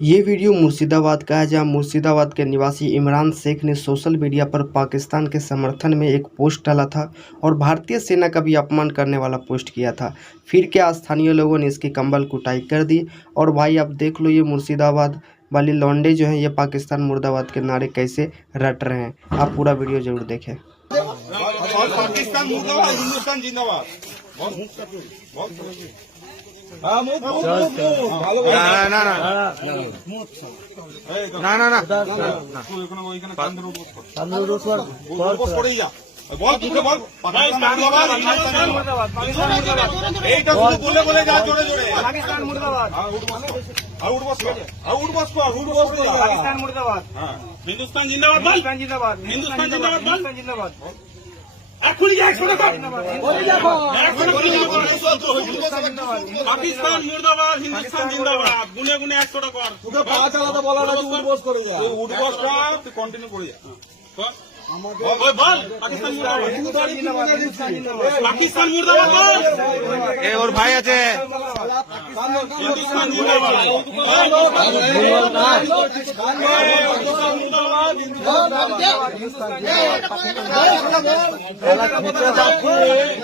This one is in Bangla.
ये वीडियो मुर्शिदाबाद का है, जहां मुर्शिदाबाद के निवासी इमरान शेख ने सोशल मीडिया पर पाकिस्तान के समर्थन में एक पोस्ट डाला था और भारतीय सेना का भी अपमान करने वाला पोस्ट किया था। फिर क्या स्थानीय लोगों ने इसकी कंबल कुटाई कर दी। और भाई आप देख लो, ये मुर्शिदाबाद वाली लौंडे जो हैं ये पाकिस्तान मुर्दाबाद के नारे कैसे रट रहे हैं। आप पूरा वीडियो जरूर देखें। पाकिस्तान मुर्दाबाद, हिंदुस्तान जिंदाबाद। हिंदुस्तान जिंदाबाद, हिंदुस्तान जिंदाबाद। पाकिस्तान मुर्दाबाद, हिंदुस्तान जिंदाबाद। गुने गुने 100 টাকা তোকে পাঁচ আলাদা বলার আগে উঠবস করে যা। এই উঠবসটা তুই কন্টিনিউ করে যা। ওই বল পাকিস্তান মুর্দাবাদ, পাকিস্তান মুর্দাবাদ বল। এ ওর ভাই আছে হিন্দুস্তান জিন্দাবাদ। হিন্দুস্তান মুর্দাবাদ।